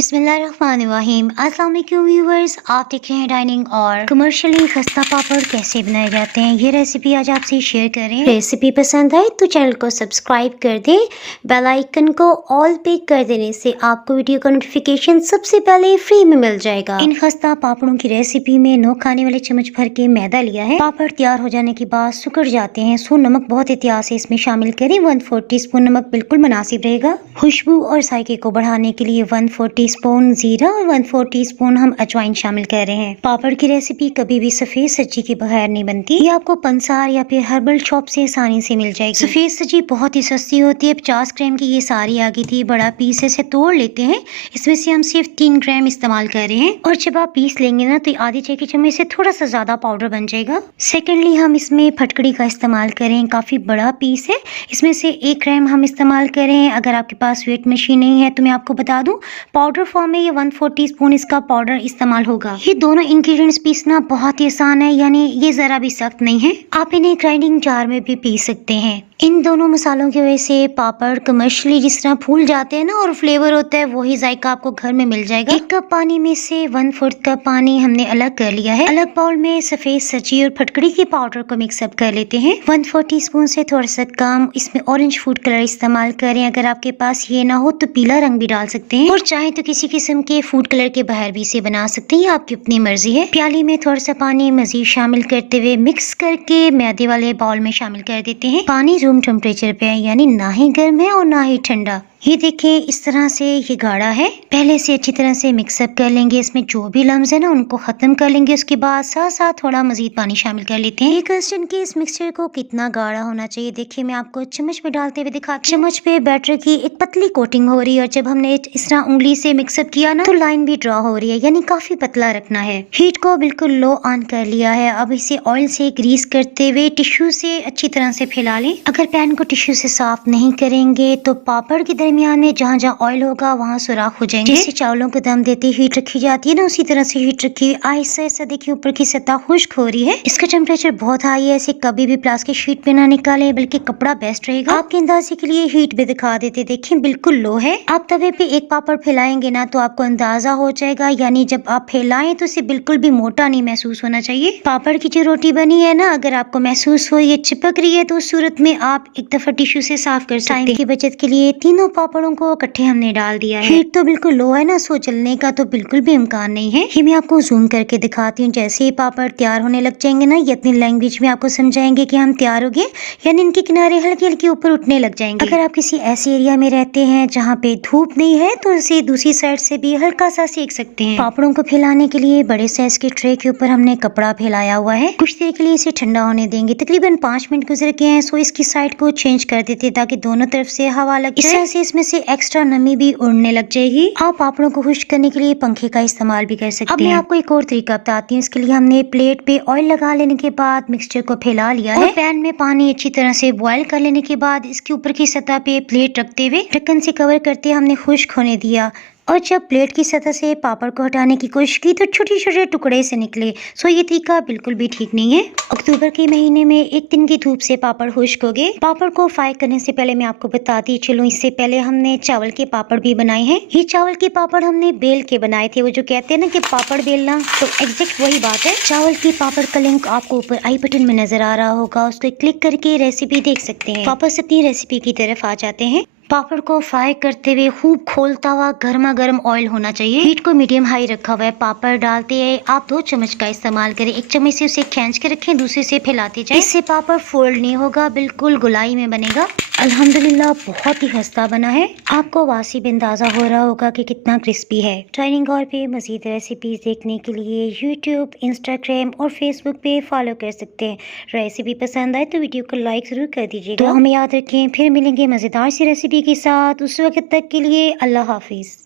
बिस्मिल्लाहिर्रहमानिर्रहीम। अस्सलाम वालेकुम व्यूअर्स, आप देख रहे हैं डाइनिंग और कमर्शियली खस्ता पापड़ कैसे बनाए जाते हैं, ये रेसिपी आज आपसे शेयर कर रहे हैं। रेसिपी पसंद आए तो चैनल को सब्सक्राइब कर दें, बेल आइकन को ऑल पे कर देने से आपको वीडियो का नोटिफिकेशन सबसे पहले फ्री में मिल जाएगा। इन खस्ता पापड़ों की रेसिपी में 9 खाने वाले चम्मच भर के मैदा लिया है। पापड़ तैयार हो जाने के बाद सुखड़ जाते हैं, सो नमक बहुत एहतियात से इसमें शामिल करें। 1/4 टीस्पून नमक बिल्कुल मुनासिब रहेगा। खुशबू और जायके को बढ़ाने के लिए 1/4 टीस्पून जीरा और 1/4 टीस्पून हम अजवाइन शामिल कर रहे हैं। पापड़ की रेसिपी कभी भी सफेद सब्जी के बगैर नहीं बनती। ये आपको पंसार या फिर हर्बल शॉप से आसानी से मिल जाएगी। सफेद सब्जी बहुत ही सस्ती होती है। 50 ग्राम की ये सारी आ गई थी। बड़ा पीस ऐसे तोड़ लेते हैं। इसमें से हम सिर्फ 3 ग्राम इस्तेमाल कर रहे हैं और जब आप पीस लेंगे ना तो आधी चाय की चम्मच से थोड़ा सा ज्यादा पाउडर बन जाएगा। सेकेंडली हम इसमें फटकड़ी का इस्तेमाल करें। काफी बड़ा पीस है। इसमें से 1 ग्राम हम इस्तेमाल करें। अगर आपके पास वेट मशीन नहीं है तो मैं आपको बता दूं, पाउडर फॉर्म में ये 1/4 टीस्पून इसका पाउडर इस्तेमाल होगा। ये दोनों इंग्रेडिएंट्स पीसना बहुत ही आसान है, यानी ये जरा भी सख्त नहीं है। आप इन्हें ग्राइंडिंग जार में भी पीस सकते हैं। इन दोनों मसालों की वजह से पापड़ कमर्शियली जिस तरह फूल जाते हैं ना और फ्लेवर होता है, वही जायका आपको घर में मिल जाएगा। 1 कप पानी में से 1/4 कप पानी हमने अलग कर लिया है। अलग बाउल में सफेद सब्जी और फटकड़ी के पाउडर को मिक्सअप कर लेते हैं। 1/4 टीस्पून से थोड़ा सा कम इसमें ऑरेंज फूड कलर इस्तेमाल करें। अगर आपके पास ये ना हो तो पीला रंग भी डाल सकते हैं और चाहे तो किसी किस्म के फूड कलर के बाहर भी इसे बना सकते हैं, आपकी अपनी मर्जी है। प्याली में थोड़ा सा पानी मजीद शामिल करते हुए मिक्स करके मैदे वाले बाउल में शामिल कर देते हैं। पानी रूम टेम्परेचर पे है, यानी ना ही गर्म है और ना ही ठंडा। ये देखिए इस तरह से ये गाढ़ा है। पहले से अच्छी तरह से मिक्सअप कर लेंगे। इसमें जो भी लम्स है ना उनको खत्म कर लेंगे। उसके बाद साथ साथ थोड़ा मजीद पानी शामिल कर लेते हैं। ये क्वेश्चन कि इस मिक्सचर को कितना गाढ़ा होना चाहिए, देखिए मैं आपको चम्मच में डालते हुए दिखाती हूँ। चम्मच पे बैटर की एक पतली कोटिंग हो रही है और जब हमने इस तरह उंगली से मिक्सअप किया ना तो लाइन भी ड्रॉ हो रही है, यानी काफी पतला रखना है। हीट को बिल्कुल लो ऑन कर लिया है। अब इसे ऑयल से ग्रीस करते हुए टिश्यू से अच्छी तरह से फैला लें। अगर पैन को टिश्यू से साफ नहीं करेंगे तो पापड़ के दरमियान में जहाँ जहाँ ऑयल होगा वहाँ सुराख हो जाएंगे। जैसे चावलों को दम देते हीट रखी जाती है ना, उसी तरह से हीट रखी। आहिस्ता आहिस्ता देखिए ऊपर की सतह खुश्क हो रही है। इसका टेम्परेचर बहुत हाई है। इसे कभी भी प्लास्टिक शीट पे ना निकालें, बल्कि कपड़ा बेस्ट रहेगा। आपके अंदाजे के लिए हीट भी दिखा देते, देखिए बिल्कुल लो है। आप तवे पे एक पापड़ फैलाएंगे ना तो आपको अंदाजा हो जाएगा, यानी जब आप फैलाएं तो इसे बिल्कुल भी मोटा नहीं महसूस होना चाहिए। पापड़ की जो रोटी बनी है ना, अगर आपको महसूस हो ये चिपक रही है तो उस सूरत में आप एक दफा टिश्यू से साफ कर सकते हैं। टाइम की बचत के लिए तीनों पापड़ों को इकट्ठे हमने डाल दिया है। हीट तो बिल्कुल लो है ना, सो जलने का तो बिल्कुल भी इम्कान नहीं है। ये मैं आपको जूम करके दिखाती हूँ। जैसे ही पापड़ तैयार होने लग जाएंगे ना, ये अपनी लैंग्वेज में आपको समझाएंगे कि हम तैयार हो गए, यानी इनके किनारे हल्के हल्के ऊपर उठने लग जाएंगे। अगर आप किसी ऐसे एरिया में रहते हैं जहाँ पे धूप नहीं है तो इसे दूसरी साइड से भी हल्का सा सेक सकते हैं। पापड़ों को फैलाने के लिए बड़े साइज के ट्रे के ऊपर हमने कपड़ा फैलाया हुआ है। कुछ देर के लिए इसे ठंडा होने देंगे। तकरीबन 5 मिनट गुजर गए हैं, सो इसकी साइड को चेंज कर देते हैं ताकि दोनों तरफ से हवा लग जाए। इस तरह से इसमें से एक्स्ट्रा नमी भी उड़ने लग जाएगी। आप पापड़ों को खुश्क करने के लिए पंखे का इस्तेमाल भी कर सकते हैं। अब मैं आपको एक और तरीका बताती हूँ। इसके लिए हमने प्लेट पे ऑयल लगा लेने के बाद मिक्सचर को फैला लिया है। पैन में पानी अच्छी तरह से बॉयल कर लेने के बाद इसके ऊपर की सतह पे प्लेट रखते हुए ढक्कन से कवर करते हमने खुश्क होने दिया। और जब प्लेट की सतह से पापड़ को हटाने की कोशिश की तो छोटे छोटे टुकड़े से निकले। सो ये तरीका बिल्कुल भी ठीक नहीं है। अक्टूबर के महीने में 1 दिन की धूप से पापड़ खुश्क हो गए। पापड़ को फ्राई करने से पहले मैं आपको बताती चलूं, इससे पहले हमने चावल के पापड़ भी बनाए हैं। ये चावल के पापड़ हमने बेल के बनाए थे। वो जो कहते हैं ना कि पापड़ बेलना, तो एग्जैक्ट वही बात है। चावल के पापड़ का लिंक आपको ऊपर आई बटन में नजर आ रहा होगा, उसको क्लिक करके रेसिपी देख सकते हैं। वापस अपनी रेसिपी की तरफ आ जाते हैं। पापड़ को फ्राई करते हुए खूब खोलता हुआ गर्मा गर्म ऑयल होना चाहिए। हीट को मीडियम हाई रखा हुआ है। पापड़ डालते हैं आप 2 चम्मच का इस्तेमाल करें। 1 चम्मच से उसे खींच के रखें, दूसरे से फैलाते जाएं। इससे पापड़ फोल्ड नहीं होगा, बिल्कुल गोलाई में बनेगा। अल्हम्दुलिल्लाह बहुत ही खस्ता बना है। आपको वासी भी अंदाजा हो रहा होगा कि कितना क्रिस्पी है। ट्राइनिंग और पे मजीद रेसिपीज देखने के लिए यूट्यूब, इंस्टाग्राम और फेसबुक पे फॉलो कर सकते हैं। रेसिपी पसंद आए तो वीडियो को लाइक जरूर कर दीजिएगा। तो हमें याद रखें, फिर मिलेंगे मजेदार सी रेसिपी के साथ। उस वक्त तक के लिए अल्लाह हाफिज।